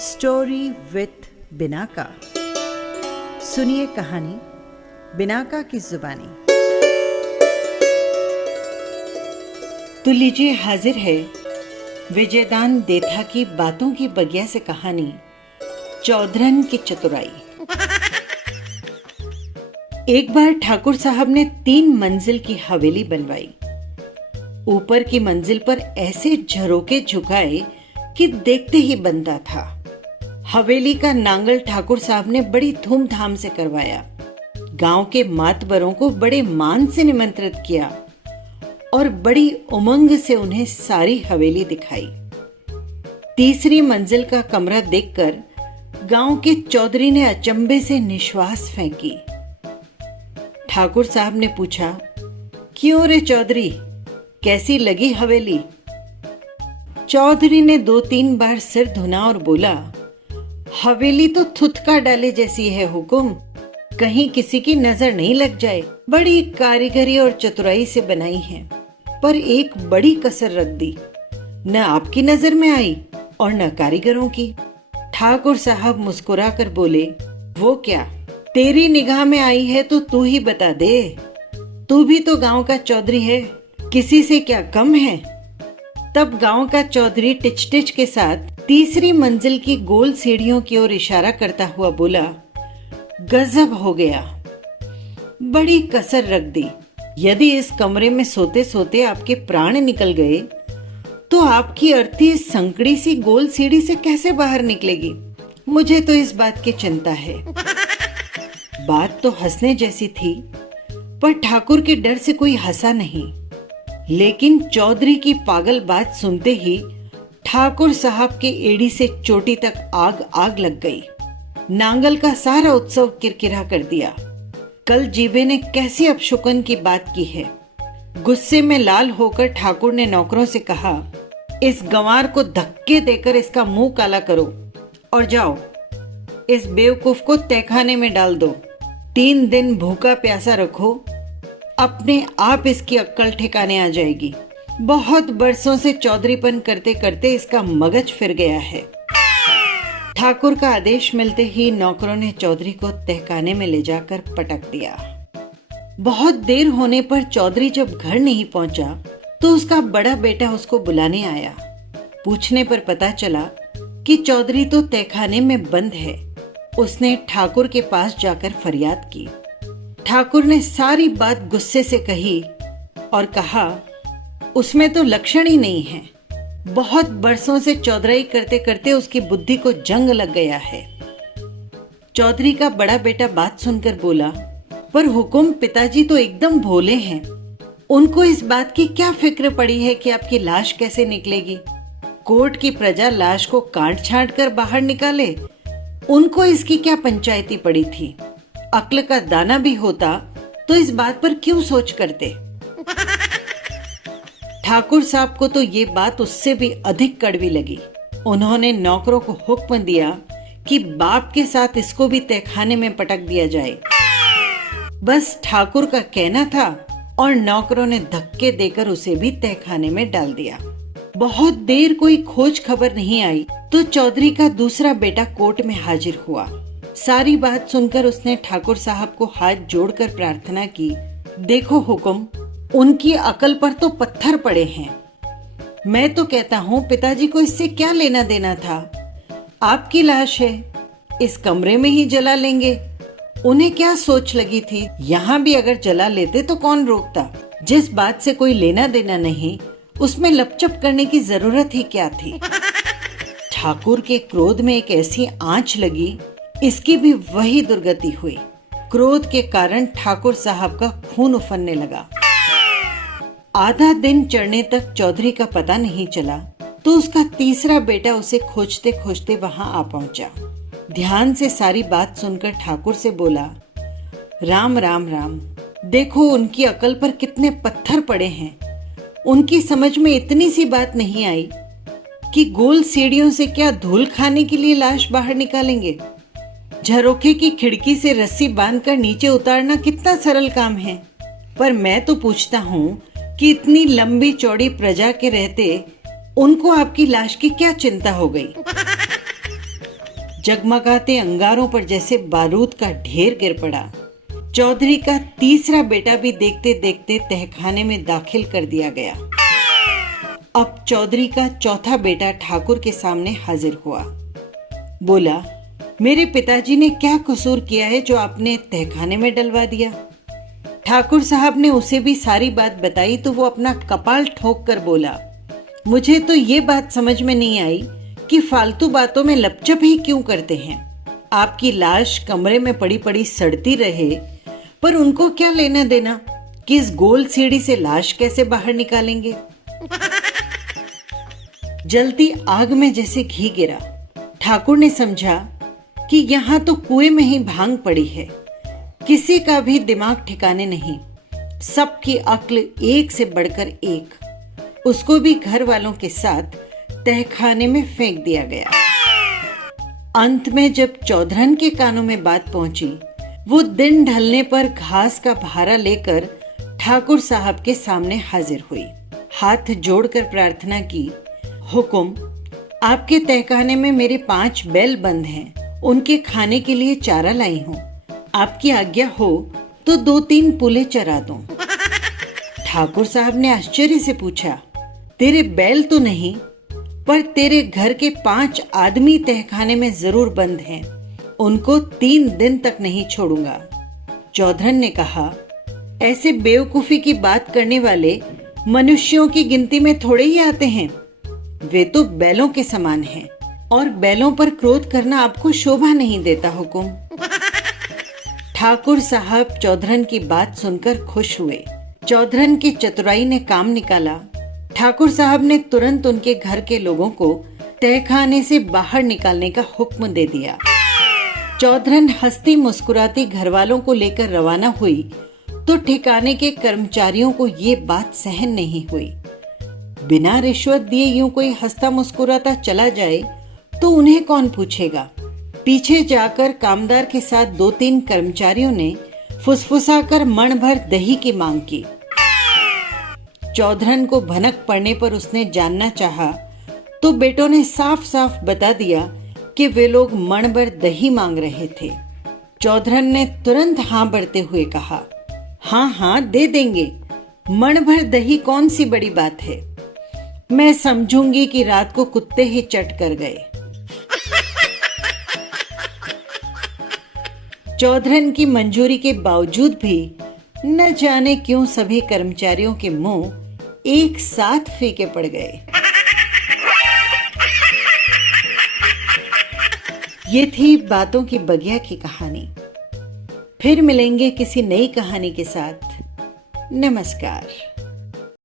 Story with Binaca. सुनिए कहानी Binaca की जुबानी। तो लीजिए हाजिर है विजयदान देथा की बातों की बगिया से कहानी चौधरन की चतुराई। एक बार ठाकुर साहब ने 3 मंजिल की हवेली बनवाई। ऊपर की मंजिल पर ऐसे झरोके झुकाए कि देखते ही बनता था। हवेली का नांगल ठाकुर साहब ने बड़ी धूमधाम से करवाया। गांव के मातबरों को बड़े मान से निमंत्रित किया और बड़ी उमंग से उन्हें सारी हवेली दिखाई। तीसरी मंजिल का कमरा देखकर गांव के चौधरी ने अचंभे से निश्वास फेंकी। ठाकुर साहब ने पूछा, क्यों रे चौधरी, कैसी लगी हवेली? चौधरी ने 2-3 बार सिर धुना और बोला, हवेली तो थुथका डाले जैसी है हुकुम, कहीं किसी की नजर नहीं लग जाए। बड़ी कारीगरी और चतुराई से बनाई है, पर एक बड़ी कसर रख दी, न आपकी नजर में आई और न कारीगरों की। ठाकुर साहब मुस्कुरा कर बोले, वो क्या, तेरी निगाह में आई है तो तू ही बता दे। तू भी तो गांव का चौधरी है, किसी से क्या कम है? तब गांव का चौधरी टिच टिच के साथ तीसरी मंजिल की गोल सीढ़ियों की ओर इशारा करता हुआ बोला, गजब हो गया, बड़ी कसर रख दी। यदि इस कमरे में सोते सोते आपके प्राण निकल गए तो आपकी अर्थी इस संकड़ी सी गोल सीढ़ी से कैसे बाहर निकलेगी? मुझे तो इस बात की चिंता है। बात तो हंसने जैसी थी, पर ठाकुर के डर से कोई हंसा नहीं। लेकिन चौधरी की पागल बात सुनते ही ठाकुर साहब के एड़ी से चोटी तक आग आग लग गई। नांगल का सारा उत्सव किरकिरा कर दिया। कल जीबे ने कैसी अपशुकन की बात की है। गुस्से में लाल होकर ठाकुर ने नौकरों से कहा, इस गंवार को धक्के देकर इसका मुंह काला करो और जाओ इस बेवकूफ को तहखाने में डाल दो। 3 दिन भूखा प्यासा रखो, अपने आप इसकी अक्ल ठिकाने आ जाएगी। बहुत बरसों से चौधरीपन करते करते इसका मगज फिर गया है। ठाकुर का आदेश मिलते ही नौकरों ने चौधरी को तहखाने में ले जाकर पटक दिया। बहुत देर होने पर चौधरी जब घर नहीं पहुंचा तो उसका बड़ा बेटा उसको बुलाने आया। पूछने पर पता चला कि चौधरी तो तहखाने में बंद है। उसने ठाकुर के पास जाकर फरियाद की। ठाकुर ने सारी बात गुस्से से कही और कहा, उसमें तो लक्षण ही नहीं है। बहुत बरसों से चौधराई करते करते उसकी बुद्धि को जंग लग गया है। चौधरी का बड़ा बेटा बात सुनकर बोला, पर हुकुम, पिताजी तो एकदम भोले हैं। उनको इस बात की क्या फिक्र पड़ी है कि आपकी लाश कैसे निकलेगी? कोर्ट की प्रजा लाश को काट छांट कर बाहर निकाले, उनको इसकी क्या पंचायती पड़ी थी? अक्ल का दाना भी होता तो इस बात पर क्यों सोच करते? ठाकुर साहब को तो ये बात उससे भी अधिक कड़वी लगी। उन्होंने नौकरों को हुक्म दिया कि बाप के साथ इसको भी तहखाने में पटक दिया जाए। बस ठाकुर का कहना था और नौकरों ने धक्के देकर उसे भी तहखाने में डाल दिया। बहुत देर कोई खोज खबर नहीं आई तो चौधरी का दूसरा बेटा कोर्ट में हाजिर हुआ। सारी बात सुनकर उसने ठाकुर साहब को हाथ जोड़कर प्रार्थना की, देखो हुकुम, उनकी अकल पर तो पत्थर पड़े हैं। मैं तो कहता हूँ पिताजी को इससे क्या लेना देना था? आपकी लाश है, इस कमरे में ही जला लेंगे। उन्हें क्या सोच लगी थी? यहाँ भी अगर जला लेते तो कौन रोकता? जिस बात से कोई लेना देना नहीं, उसमें लपचप करने की जरूरत ही क्या थी? ठाकुर के क्रोध में एक ऐसी आंच लगी, इसकी भी वही दुर्गति हुई। क्रोध के कारण ठाकुर साहब का खून उफनने लगा। आधा दिन चढ़ने तक चौधरी का पता नहीं चला तो उसका तीसरा बेटा उसे खोजते खोजते वहां आ पहुंचा। ध्यान से सारी बात सुनकर ठाकुर से बोला, राम राम राम, देखो उनकी अकल पर कितने पत्थर पड़े हैं। उनकी समझ में इतनी सी बात नहीं आई कि गोल सीढ़ियों से क्या धूल खाने के लिए लाश बाहर निकालेंगे? झरोखे की खिड़की से रस्सी बांधकर नीचे उतारना कितना सरल काम है। पर मैं तो पूछता हूँ कि इतनी लंबी चौड़ी प्रजा के रहते उनको आपकी लाश की क्या चिंता हो गई? जगमगाते अंगारों पर जैसे बारूद का ढेर गिर पड़ा। चौधरी का तीसरा बेटा भी देखते देखते तहखाने में दाखिल कर दिया गया। अब चौधरी का चौथा बेटा ठाकुर के सामने हाजिर हुआ। बोला, मेरे पिताजी ने क्या कसूर किया है जो आपने तहखाने में डलवा दिया? ठाकुर साहब ने उसे भी सारी बात बताई तो वो अपना कपाल ठोक कर बोला, मुझे तो ये बात समझ में नहीं आई कि फालतू बातों में लपचप ही क्यों करते हैं। आपकी लाश कमरे में पड़ी पड़ी सड़ती रहे, पर उनको क्या लेना देना कि इस गोल सीढ़ी से लाश कैसे बाहर निकालेंगे। जलती आग में जैसे घी गिरा। ठाकुर ने समझा कि यहाँ तो कुएं में ही भांग पड़ी है, किसी का भी दिमाग ठिकाने नहीं, सबकी अक्ल एक से बढ़कर एक। उसको भी घर वालों के साथ तहखाने में फेंक दिया गया। अंत में जब चौधरन के कानों में बात पहुंची, वो दिन ढलने पर घास का भारा लेकर ठाकुर साहब के सामने हाजिर हुई। हाथ जोड़कर प्रार्थना की, हुकुम, आपके तहखाने में मेरे 5 बैल बंद हैं, उनके खाने के लिए चारा लाई हूँ। आपकी आज्ञा हो तो 2-3 पुले चरा दूं। ठाकुर साहब ने आश्चर्य से पूछा, तेरे बैल तो नहीं, पर तेरे घर के 5 आदमी तहखाने में जरूर बंद हैं, उनको 3 दिन तक नहीं छोड़ूंगा। चौधरन ने कहा, ऐसे बेवकूफी की बात करने वाले मनुष्यों की गिनती में थोड़े ही आते हैं। वे तो बैलों के समान हैं और बैलों पर क्रोध करना आपको शोभा नहीं देता हुकुम। ठाकुर साहब चौधरन की बात सुनकर खुश हुए। चौधरन की चतुराई ने काम निकाला। ठाकुर साहब ने तुरंत उनके घर के लोगों को तहखाने से बाहर निकालने का हुक्म दे दिया। चौधरन हंसती मुस्कुराती घर वालों को लेकर रवाना हुई तो ठिकाने के कर्मचारियों को ये बात सहन नहीं हुई। बिना रिश्वत दिए यूं कोई हंसता मुस्कुराता चला जाए तो उन्हें कौन पूछेगा। पीछे जाकर कामदार के साथ 2-3 कर्मचारियों ने फुसफुसाकर मण भर दही की मांग की। चौधरन को भनक पड़ने पर उसने जानना चाहा तो बेटों ने साफ साफ बता दिया कि वे लोग मण भर दही मांग रहे थे। चौधरन ने तुरंत हाँ बढ़ते हुए कहा, हाँ हाँ दे देंगे, मण भर दही कौन सी बड़ी बात है, मैं समझूंगी कि रात को कुत्ते ही चट कर गए। चौधरन की मंजूरी के बावजूद भी न जाने क्यों सभी कर्मचारियों के मुंह एक साथ फीके पड़ गए। ये थी बातों की बगिया की कहानी। फिर मिलेंगे किसी नई कहानी के साथ। नमस्कार।